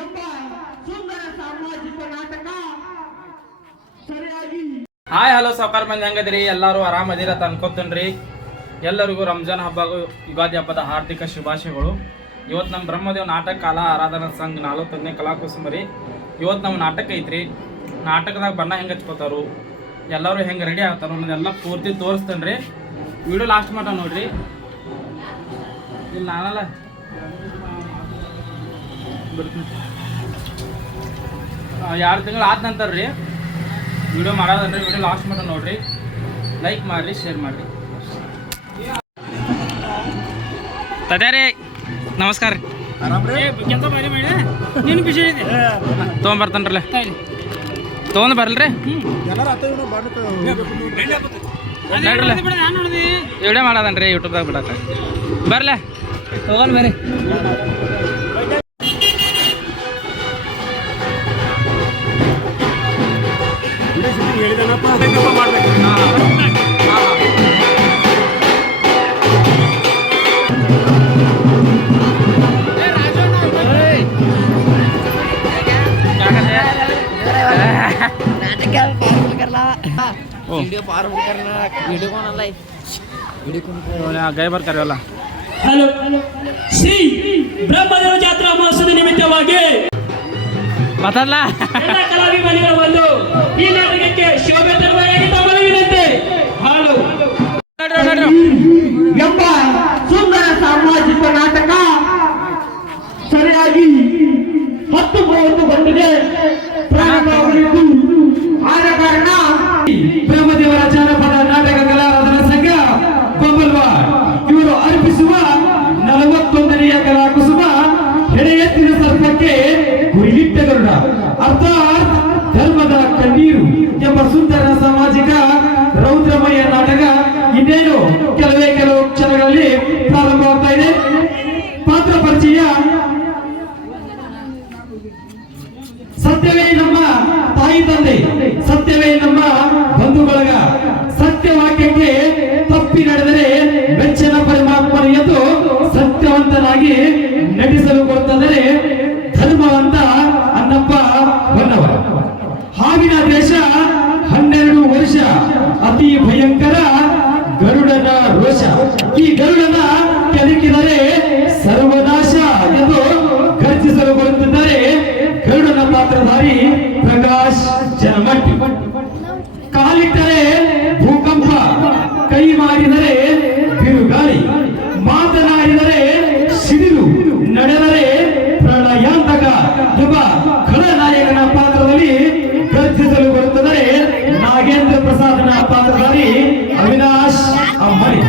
ಎಂಬ ಸುಂದರ ಸಾಮಾಜಿಕ ನಾಟಕ ಸರಿಯಾಗಿ ಹಾಯ್ ಹಲೋ ಸಾವುಕಾರ ಮಂದಿ ಹಂಗದ್ರಿ? ಎಲ್ಲರೂ ಆರಾಮದಿರ ಅಂತ ಅನ್ಕೋತೇನ್ರಿ ಎಲ್ಲರಿಗೂ ರಂಜಾನ್ ಹಬ್ಬ ಯುಗಾದಿ ಹಬ್ಬದ ಹಾರ್ದಿಕ ಶುಭಾಶಯಗಳು. ಇವತ್ತು ನಮ್ಮ ಬ್ರಹ್ಮದೇವ್ ನಾಟಕ ಕಲಾ ಆರಾಧನಾ ಸಂಘ ನಲವತ್ತೊಂದನೇ ಕಲಾಕುಸುಮರಿ ಇವತ್ತು ನಮ್ಮ ನಾಟಕ ಐತ್ರಿ. ನಾಟಕದಾಗ ಬಣ್ಣ ಹೆಂಗೆ ಹಚ್ಕೋತಾರು ಎಲ್ಲರೂ ಹೆಂಗೆ ರೆಡಿ ಆಗ್ತಾರೋ ಅನ್ನೋದೆಲ್ಲ ಪೂರ್ತಿ ತೋರಿಸ್ತೇನೆ ರೀ ವಿಡಿಯೋ ಲಾಸ್ಟ್ ಮಾಡ ನೋಡ್ರಿ. ಇಲ್ಲ ನಾನಲ್ಲ. ಎರಡು ತಿಂಗಳು ಆದ ನಂತರ ರೀ ವಿಡಿಯೋ ಮಾಡೋದನ್ರಿ ವಿಡಿಯೋ ಲಾಸ್ಟ್ ಮಾಡ ನೋಡ್ರಿ. ಲೈಕ್ ಮಾಡ್ರಿ ಶೇರ್ ಮಾಡ್ರಿ. ರೀ ನಮಸ್ಕಾರ ರೀ. ನೀನು ಖುಷಿ ತೊಗೊಂಬರ್ತಾನ್ರಲ್ಲ ತೊಗೊಂಡ್ ಬರಲ್ರಿ. ವಿಡಿಯೋ ಮಾಡೋದನ್ರಿ ಯೂಟ್ಯೂಬ್ದಾಗ ಬಿಡತ್ತ. ಬರ್ಲೆ. ತಗೊಂಡ್ ಬರ್ರಿ. ಬೇಕಪ್ಪ ಮಾಡಬೇಕು ಗೈಬರ್ ಕರೆಯಲ್ಲ ಹಲೋ ಶ್ರೀ ಬ್ರಹ್ಮದೇವ ಜಾತ್ರಾ ಮಹೋತ್ಸವದ ನಿಮಿತ್ತವಾಗಿ ಎಲ್ಲ ಕಲಾಭಿಮಾನಿಗಳ ಒಂದು ಈ ನಾಟಕಕ್ಕೆ ಶೋಭೆ grande. ಕಾಲಿಟ್ಟರೆ ಭೂಕಂಪ, ಕೈ ಮಾಡಿದರೆ ಬಿರುಗಾಳಿ, ಮಾತನಾಡಿದರೆ ಸಿಡಿಲು, ನಡೆದರೆ ಪ್ರಳಯಾಂತಕ ಎಂಬ ಖಳನಾಯಕನ ಪಾತ್ರದಲ್ಲಿ ಗರ್ಜಿಸಲು ಬರುತ್ತದೆ ನಾಗೇಂದ್ರ ಪ್ರಸಾದನ ಪಾತ್ರದಲ್ಲಿ ಅವಿನಾಶ್ ಅಂಬಾನಿ.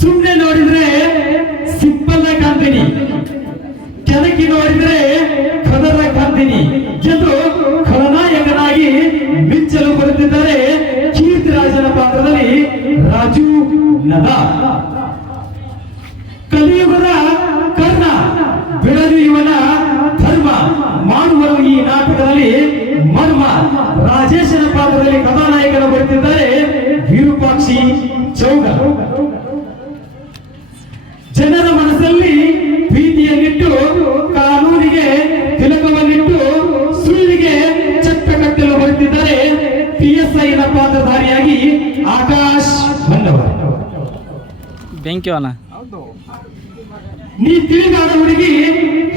ಸುಮ್ಮನೆ ನೋಡಿದ್ರೆ ಸಿಪ್ಪಲ್ಲ ಕಾಂತಿನಿ ಕೆದಕಿ ನೋಡಿದ್ರೆ ಕದರ ಕಾಂತಿನಿ ಎಂದು ಖಳನಾಯಕನಾಗಿ ಮಿಂಚಲು ಬರುತ್ತಿದ್ದಾರೆ ಕೀರ್ತಿರಾಜನ ಪಾತ್ರದಲ್ಲಿ ರಾಜು ನದ. ಕಲಿಯುಗದ ಕರ್ಣ ಬಿಡದು ಇವನ ಧರ್ಮ ಮಾಡುವರು ಈ ನಾಟಕದಲ್ಲಿ ಮರ್ಮ. ರಾಜೇಶನ ಪಾತ್ರದಲ್ಲಿ ಕಥಾನಾಯಕನ ಬರುತ್ತಿದ್ದಾರೆ ಪಾತ್ರಧಾರಿಯಾಗಿ ಆಕಾಶ್ ಬಂದವರು. ಬೆಂಕಿ ಅಲ್ಲ ನೀ ತಿಳಿದಾದ ಹುಡುಗಿ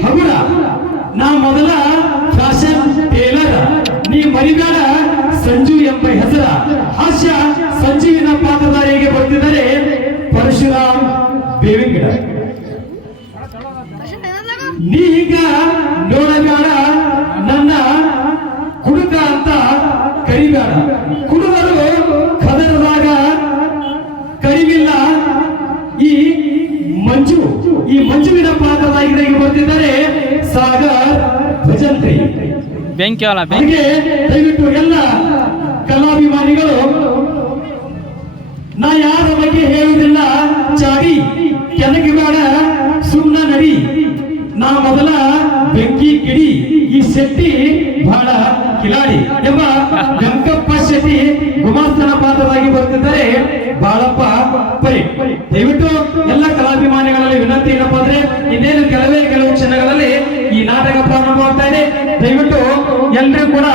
ಹಗುರ. ನಾ ಮೊದಲ ಸಾಗರ್ ಭಜಂತ್ರಿ. ಬೆಂಕಿ. ಅಲ್ಲ ಬೆಂಕಿ ದಯವಿಟ್ಟು ಎಲ್ಲ ಕಲಾಭಿಮಾನಿಗಳು ನಾ ಯಾರ ಬಗ್ಗೆ ಹೇಳುವುದಿಲ್ಲ ಚಾಡಿ ಕೆಳಗೆ ಬೇಡ ಸುಮ್ಮನ ನಡಿ. ನಾ ಮೊದಲ ಬೆಂಕಿ ಕಿಡಿ ಈ ಶೆಟ್ಟಿ ಬಹಳ ಕಿಲಾಡಿ ಎಂಬ ಗಂಗಪ್ಪ ಶೆಟ್ಟಿ ಗುಮಾಸ್ತನ ಪಾತ್ರವಾಗಿ ಬರುತ್ತಿದ್ದಾರೆ. ಬಾಳಪ್ಪ ಪರಿ. ದಯವಿಟ್ಟು ಎಲ್ಲ ಕಲಾಭಿಮಾನಿಗಳಲ್ಲಿ ಪ್ರಾರಂಭವಾಗ್ತಾ ಇದೆ. ದಯವಿಟ್ಟು ಎಲ್ರೂ ಕೂಡ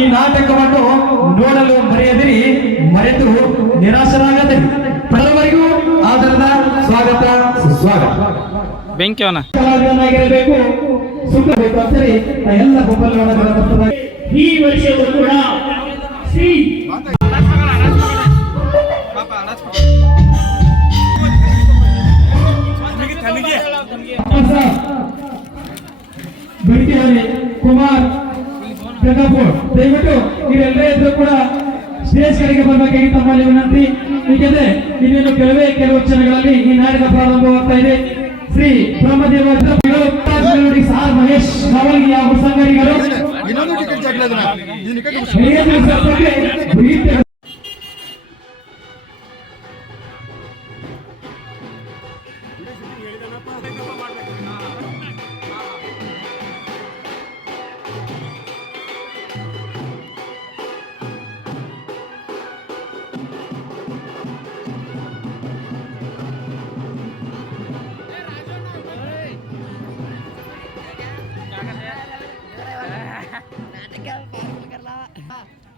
ಈ ನಾಟಕವನ್ನು ನೋಡಲು ಮರೆಯದಿರಿ ಮರೆತು ನಿರಾಶರಾಗದಿರಿ. ಪರವರೆಗೂ ಆದರದ ಸ್ವಾಗತ ಸುಸ್ವಾಗತ. ಬೆಂಕಿ ಅವನ ಕಲಾವಿದನಾಗಿರಬೇಕು ಸುಖಬೇಕು ಅಂತೇಳಿ ಎಲ್ಲ ಗೊಬ್ಬರಗಳನ್ನು ಈ ವರ್ಷವೂ ಕೂಡ ಶ್ರೀ ದಯವಿಟ್ಟು ನೀವೆಲ್ಲರೇ ಇದ್ರು ಕೂಡ ಸ್ಟೇಜ್ ಕಡೆಗೆ ಬರಬೇಕಾಗಿ ತಮ್ಮಲ್ಲಿ ವಿನಂತಿ. ಏಕೆಂದ್ರೆ ಇನ್ನೇನು ಕೆಲವೇ ಕೆಲವು ಕ್ಷಣಗಳಲ್ಲಿ ಈ ನಾಟಕ ಪ್ರಾರಂಭವಾಗ್ತಾ ಇದೆ. ಶ್ರೀ ಬ್ರಹ್ಮದೇವ ಸಾರ್ ಮಹೇಶ್ ನವಲ್ಗಿ ಹಾಗೂ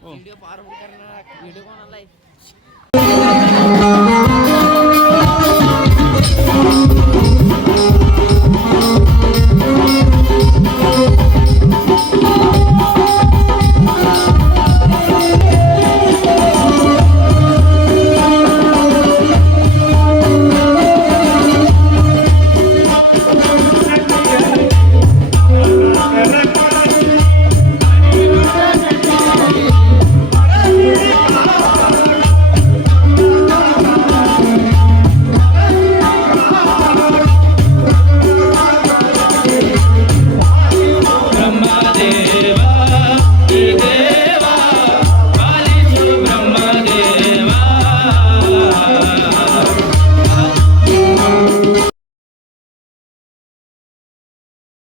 वीडियो पार करना वीडियो को ना लाइक